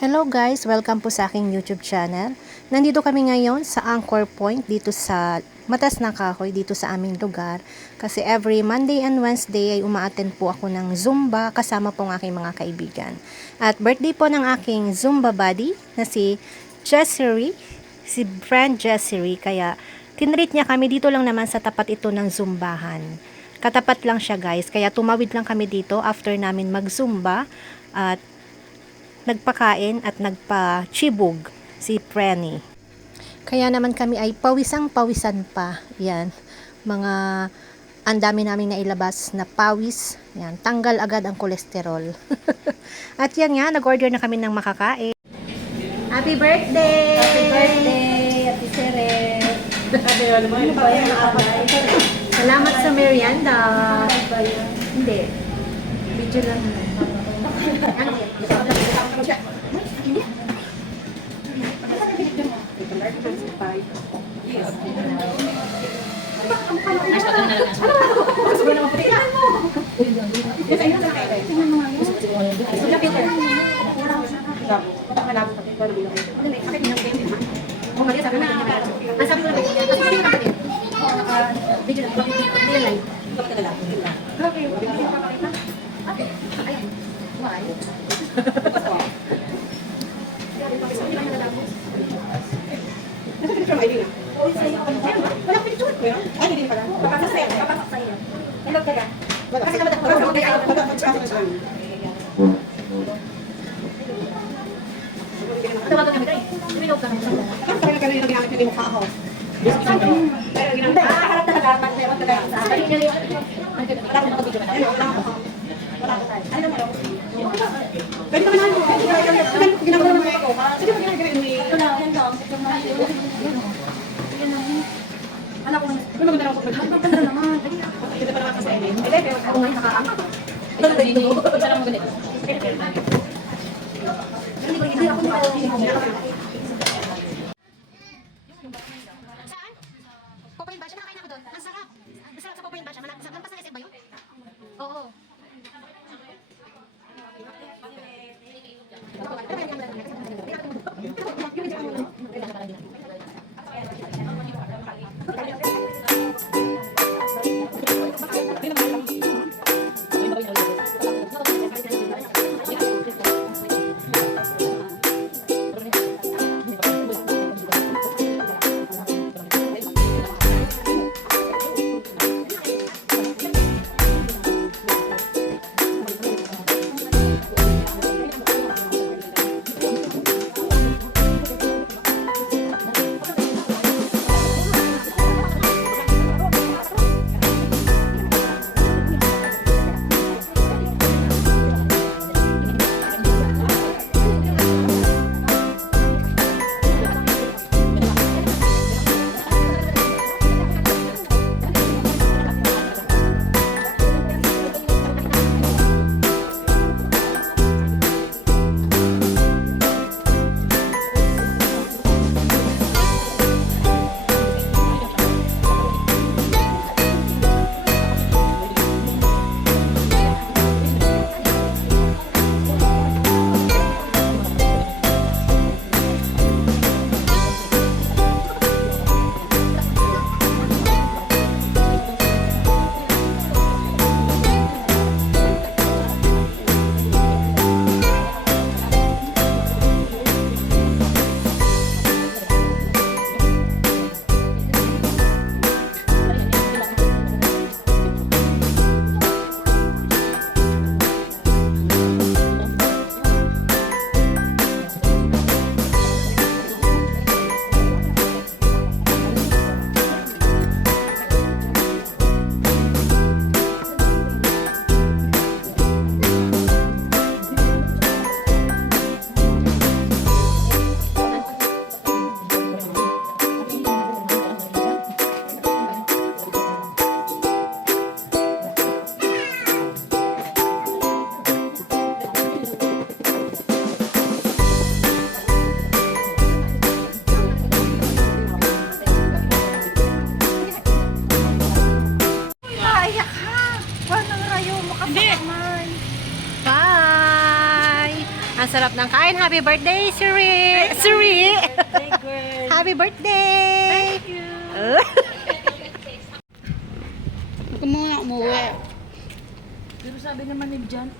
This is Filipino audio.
Hello guys! Welcome po sa aking YouTube channel. Nandito kami ngayon sa Anchor Point dito sa Matas ng Kahoy dito sa aming lugar. Kasi every Monday and Wednesday ay umaattend po ako ng Zumba kasama po ng aking mga kaibigan. At birthday po ng aking Zumba buddy na si Jessery, si friend Jessery. Kaya tinreat niya kami dito lang naman sa tapat ito ng Zumbahan. Katapat lang siya guys. Kaya tumawid lang kami dito after namin mag-Zumba at nagpakain at nagpa-chibog si Prenny. Kaya naman kami ay pawisang-pawisan pa. Yan. Ang dami namin nailabas na pawis. Yan. Tanggal agad ang kolesterol. At yan nga, nag-order na kami ng makakain. Happy birthday! Happy birthday, Ate Sere. Ano ba yan? Salamat sa merienda. Ano ba yan? Hindi. Video lang. Ano? Saan? Popoyin ba siya? Nakakain ako doon. Ang sarap. Ang sarap sa Popoyin ba siya? Lampas na SM ba yun? Oo. sarap ng kain. Happy birthday, Suri! Suri! Happy birthday! Thank you! Huwag mo nga umuwi. Pero sabi naman ni Jan,